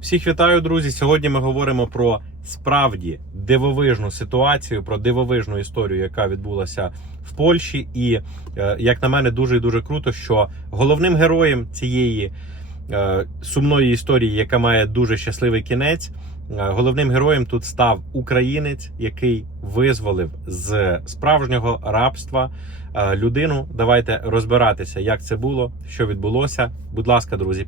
Всіх вітаю, друзі. Сьогодні ми говоримо про справді дивовижну ситуацію, про дивовижну історію, яка відбулася в Польщі. І е, як на мене, дуже і дуже круто, що головним героєм цієї сумної історії, яка має дуже щасливий кінець. е, Головним героєм тут став українець, який визволив з справжнього рабства е, людину. Давайте розбиратися, як це було, що відбулося. Будь ласка, друзі,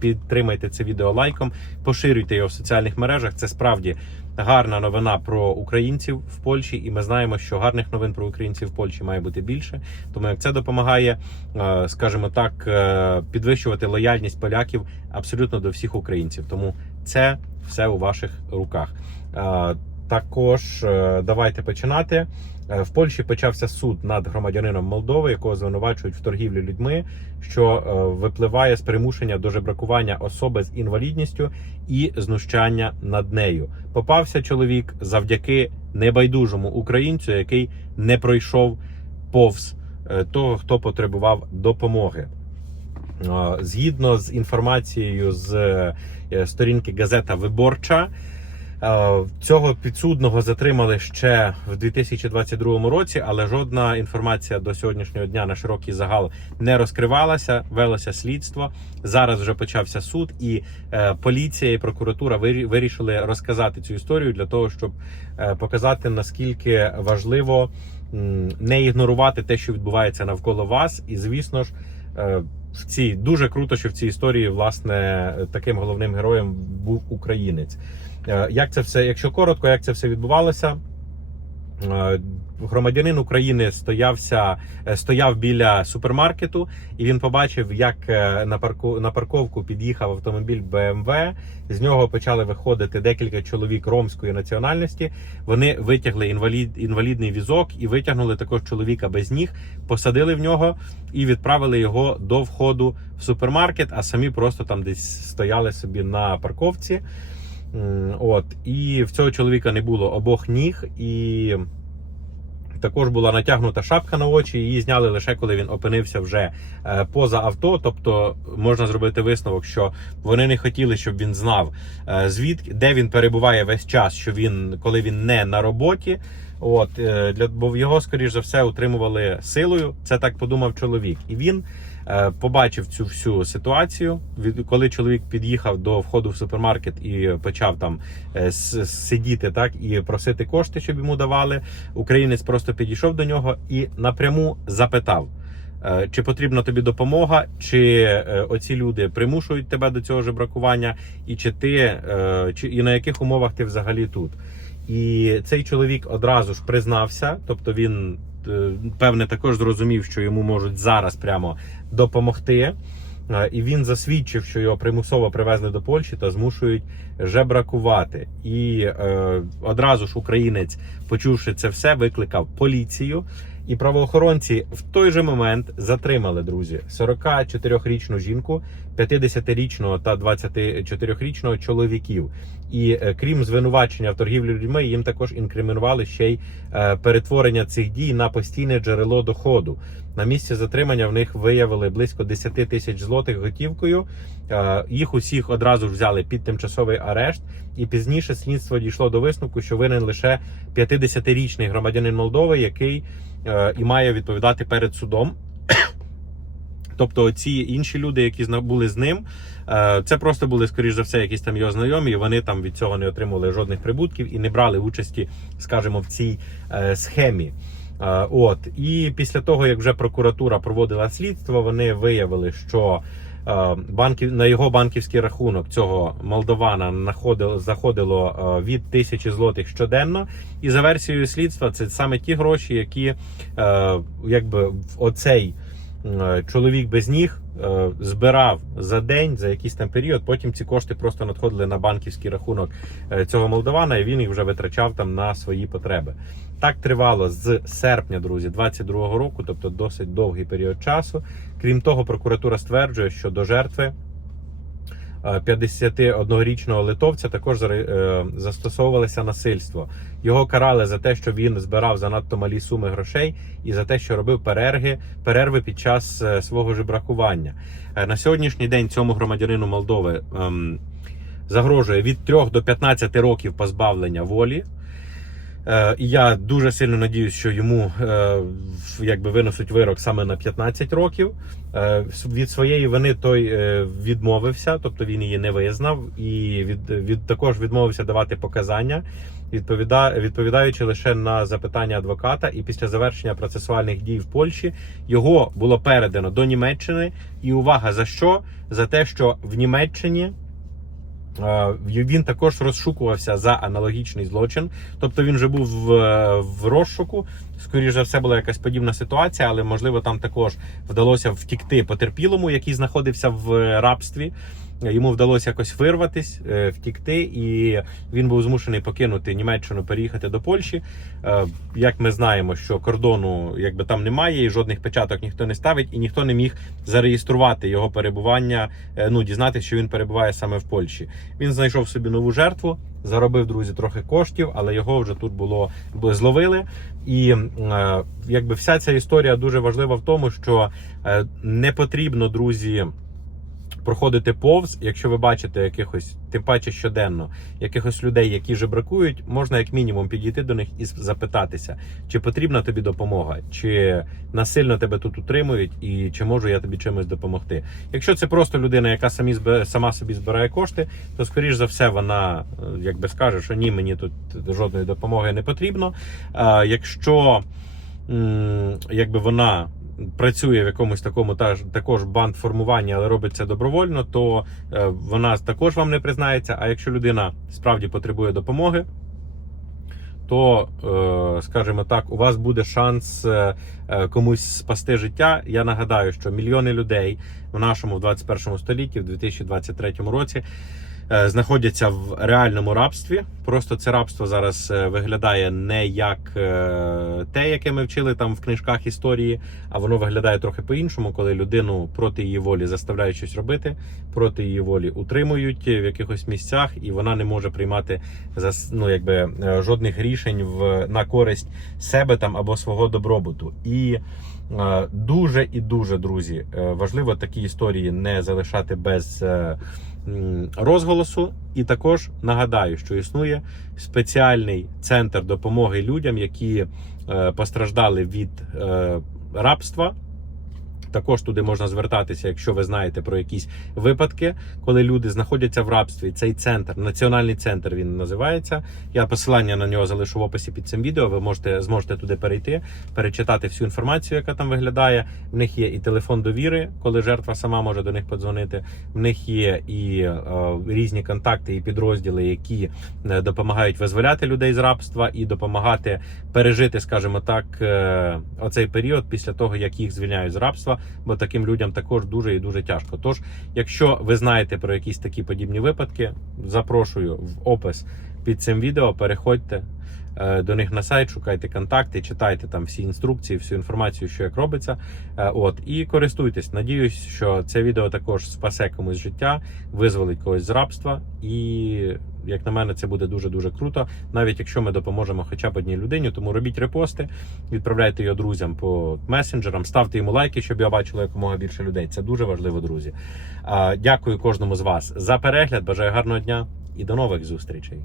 підтримайте це відео лайком, поширюйте його в соціальних мережах. Це справді гарна новина про українців в Польщі, і ми знаємо, що гарних новин про українців в Польщі має бути більше. Тому як це допомагає, е, скажімо так, е, підвищувати лояльність поляків абсолютно до всіх українців. Тому це все у ваших руках. Також е, давайте починати. Е, В Польщі почався суд над громадянином Молдови, якого звинувачують в торгівлі людьми, що е, випливає з примушення до жебракування особи з інвалідністю і знущання над нею. Попався чоловік завдяки небайдужому українцю, який не пройшов повз того, хто потребував допомоги. Згідно з інформацією з сторінки газета Виборча. Е, Цього підсудного затримали ще в 2022 році, але жодна інформація до сьогоднішнього дня на широкий загал не розкривалася. Велося слідство. Зараз вже почався суд, і е, поліція і прокуратура вирішили розказати цю історію для того, щоб е, показати наскільки важливо не ігнорувати те, що відбувається навколо вас, і звісно ж. в цій дуже круто, що в цій історії власне таким головним героєм був українець. Е, Як це все, якщо коротко, як це все відбувалося? Е, Громадянин України стоявся, е, стояв біля супермаркету, і він побачив, як на парку на парковку під'їхав автомобіль BMW. З нього почали виходити декілька чоловік ромської національності. Вони витягли інвалід, інвалідний візок і витягнули також чоловіка без ніг, посадили в нього і відправили його до входу в супермаркет, а самі просто там десь стояли собі на парковці. От і в цього чоловіка не було обох ніг, і також була натягнута шапка на очі. Її зняли лише коли він опинився вже е, поза авто. Тобто можна зробити висновок, що вони не хотіли, щоб він знав е, звідки, де він перебуває весь час, що він коли він не на роботі. От е, для бо його, скоріш за все, утримували силою. Це так подумав чоловік, і він побачив цю всю ситуацію. Коли чоловік під'їхав до входу в супермаркет і почав там е, сидіти, так і просити кошти, щоб йому давали. Українець просто підійшов до нього і напряму запитав. е, Чи потрібна тобі допомога, чи е, оці люди примушують тебе до цього жебракування, і чи ти е, чи і на яких умовах ти взагалі тут? І цей чоловік одразу ж признався, тобто він е, певне також зрозумів, що йому можуть зараз прямо допомогти. Е, І він засвідчив, що його примусово привезли до Польщі та змушують жебракувати. І е, одразу ж українець, почувши це все, викликав поліцію. І правоохоронці в той же момент затримали друзі 44-річну жінку, 50-річного та 24-річного чоловіків. І е, крім звинувачення в торгівлі людьми, їм також інкримінували ще й е, перетворення цих дій на постійне джерело доходу. На місці затримання в них виявили близько 10 тисяч злотих готівкою. Е, Їх усіх одразу ж взяли під тимчасовий арешт, і пізніше слідство дійшло до висновку, що винен лише 50-річний громадянин Молдови, який і має відповідати перед судом. Тобто ці інші люди, які були з ним, е, це просто були, скоріш за все, якісь там його знайомі. і Вони там від цього не отримували жодних прибутків і не брали участі, скажімо, в цій е, схемі. Е, От і після того, як вже прокуратура проводила слідство, вони виявили, що е, банків на його банківський рахунок цього молдована заходило е, від тисячі злотих щоденно. І за версією слідства, це саме ті гроші, які е, якби в оцей е, чоловік без ніг е, збирав за день за якийсь там період. Потім ці кошти просто надходили на банківський рахунок е, цього молдавана, і він їх вже витрачав там на свої потреби. Так тривало з серпня, друзі, 22-го року, тобто досить довгий період часу. Крім того, прокуратура стверджує, що до жертви е, 51-річного литовця також е, застосовувалося насильство. Його карали за те, що він збирав занадто малі суми грошей, і за те, що робив перерги, перерви під час е, свого жебракування. Е, На сьогоднішній день цьому громадянину Молдови ем, загрожує від 3 до 15 років позбавлення волі. Е, І я дуже сильно надіюсь, що йому е, якби винесуть вирок саме на 15 років. Е, Від своєї вини той відмовився, тобто він її не визнав, і від, від також відмовився давати показання, відповіда, відповідаючи лише на запитання адвоката. І після завершення процесуальних дій в Польщі його було передано до Німеччини. І увага за що? За те, що в Німеччині. Е, Він також розшукувався за аналогічний злочин, тобто він вже був в, в розшуку. Скоріше за все була якась подібна ситуація, але можливо там також вдалося втікти потерпілому, який знаходився в рабстві. Йому вдалося якось вирватись, е, втікти, і він був змушений покинути Німеччину, переїхати до Польщі. Е, Як ми знаємо, що кордону якби там немає, і жодних печаток ніхто не ставить, і ніхто не міг зареєструвати його перебування. е, Ну дізнатися, що він перебуває саме в Польщі. Він знайшов собі нову жертву, заробив друзі трохи коштів, але його вже тут було зловили. І е, якби вся ця історія дуже важлива в тому, що е, не потрібно, друзі. Проходити повз, якщо ви бачите якихось, тим паче щоденно, якихось людей, які жебракують, можна як мінімум підійти до них і запитатися, чи потрібна тобі допомога, чи насильно тебе тут утримують, і чи можу я тобі чимось допомогти. Якщо це просто людина, яка самі сама собі збирає кошти, то скоріш за все вона е, якби скаже, що ні, мені тут жодної допомоги не потрібно. Якщо якби вона працює в якомусь такому також бандформуванні, але робить це добровольно, то е, вона також вам не признається. А якщо людина справді потребує допомоги, то, е, скажімо так, у вас буде шанс е, комусь спасти життя. Я нагадаю, що мільйони людей в нашому в 21 столітті, в 2023 році. Е, Знаходяться в реальному рабстві. Просто це рабство зараз е, виглядає не як е, те, яке ми вчили там в книжках історії, а воно виглядає трохи по-іншому, коли людину проти її волі заставляють щось робити, проти її волі утримують в якихось місцях, і вона не може приймати ну, якби, жодних рішень в на користь себе там або свого добробуту. І дуже і дуже друзі, важливо такі історії не залишати без. Розголосу, і також нагадаю, що існує спеціальний центр допомоги людям, які е, постраждали від е, рабства. Також туди можна звертатися, якщо ви знаєте про якісь випадки, коли люди знаходяться в рабстві. Цей центр, національний центр, він називається. Я посилання на нього залишу в описі під цим відео. Ви можете зможете туди перейти, перечитати всю інформацію, яка там виглядає. В них є і телефон довіри, коли жертва сама може до них подзвонити. В них є і е, різні контакти і підрозділи, які е, допомагають визволяти людей з рабства і допомагати пережити, скажімо так, е, оцей період після того, як їх звільняють з рабства, бо таким людям також дуже і дуже тяжко. Тож, якщо ви знаєте про якісь такі подібні випадки, запрошую в опис під цим відео. Переходьте е, до них на сайт, шукайте контакти, читайте там всі інструкції, всю інформацію, що як робиться. Е, От і користуйтесь. Надіюсь, що це відео також спасе комусь життя, визволить когось з рабства, і як на мене, це буде дуже дуже круто, навіть якщо ми допоможемо хоча б одній людині. Тому робіть репости, відправляйте його друзям по месенджерам, ставте йому лайки, щоб я бачила якомога більше людей. Це дуже важливо, друзі. Дякую кожному з вас за перегляд. Бажаю гарного дня і до нових зустрічей.